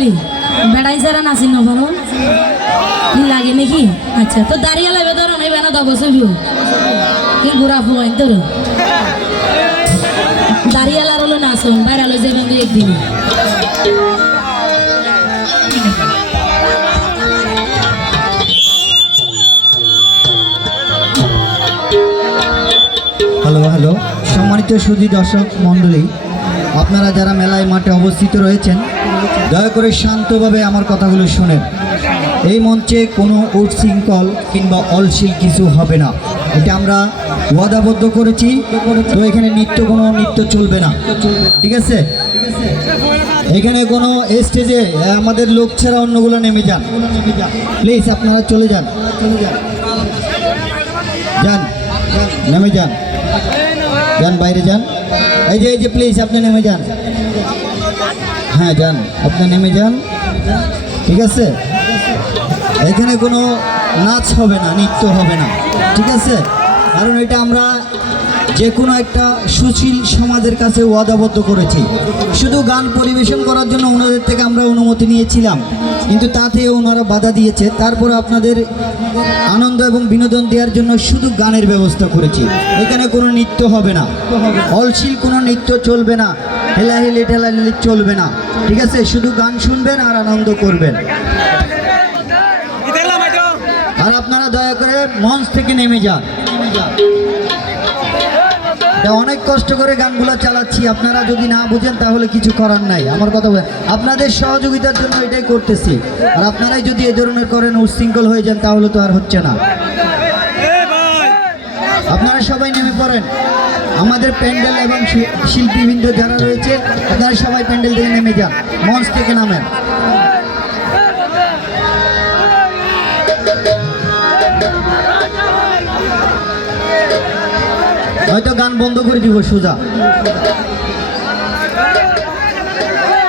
খালি বেড়াই যারা নাচি না পারো কি লাগে নাকি আচ্ছা তো দাঁড়িয়ে লাগবে ধরো নাই বেনা দব ছবিও কি ঘোরা ফুয়াইন তোর দাঁড়িয়ে হলো নাচুন বাইরে আলো যাবেন দুই একদিন হ্যালো হ্যালো সম্মানিত সুধী দর্শক মণ্ডলী, আপনারা যারা মেলায় মাঠে অবস্থিত রয়েছেন দয়া করে শান্তভাবে আমার কথাগুলো শুনেন। এই মঞ্চে কোনো উচ্ছৃঙ্খল কিংবা অলশীল কিছু হবে না, এটা আমরা ওয়াদাবদ্ধ করেছি। তো এখানে কোনো নৃত্য চলবে না, ঠিক আছে? এখানে কোনো স্টেজে আমাদের লোক ছাড়া অন্যগুলো নেমে যান, প্লিজ আপনারা চলে যান, যান নেমে যান, যান বাইরে যান। এই যে প্লিজ আপনি নেমে যান, হ্যাঁ যান, আপনি নেমে যান, ঠিক আছে? এখানে কোনো নাচ হবে না, নৃত্য হবে না, ঠিক আছে? কারণ এটা আমরা যে কোনো একটা সুশীল সমাজের কাছে ওয়াদাবদ্ধ করেছি। শুধু গান পরিবেশন করার জন্য ওনাদের থেকে আমরা অনুমতি নিয়েছিলাম, কিন্তু তাতে ওনারা বাধা দিয়েছে। তারপরে আপনাদের আনন্দ এবং বিনোদন দেওয়ার জন্য শুধু গানের ব্যবস্থা করেছি। এখানে কোনো নৃত্য হবে না, অলশীল কোনো নৃত্য চলবে না, হেলাহেলি ঠেলাহেলি চলবে না, ঠিক আছে? শুধু গান শুনবেন আর আনন্দ করবেন। আর আপনারা দয়া করে মঞ্চ থেকে নেমে যান। অনেক কষ্ট করে গানগুলো চালাচ্ছি, আপনারা যদি না বুঝেন তাহলে কিছু করার নাই। আমার কথা বলেন, আপনাদের সহযোগিতার জন্য এটাই করতেছি। আর আপনারাই যদি এ ধরনের করেন, উচ্ছৃঙ্খল হয়ে যান, তাহলে তো আর হচ্ছে না। আপনারা সবাই নেমে পড়েন। আমাদের প্যান্ডেল এবং শিল্পীবৃন্দ যারা রয়েছে আপনারা সবাই প্যান্ডেল থেকে নেমে যান, মঞ্চ থেকে নামেন। হয়তো গান বন্ধ করে দিব সোজা।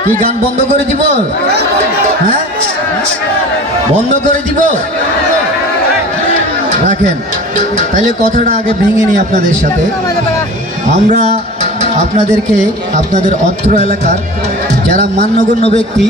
কি গান বন্ধ করে দিব? হ্যাঁ বন্ধ করে দিব, রাখেন। তাইলে কথাটা আগে ভেঙে নিই আপনাদের সাথে। আমরা আপনাদেরকে আপনাদের অত্র এলাকার যারা মান্যগণ্য ব্যক্তি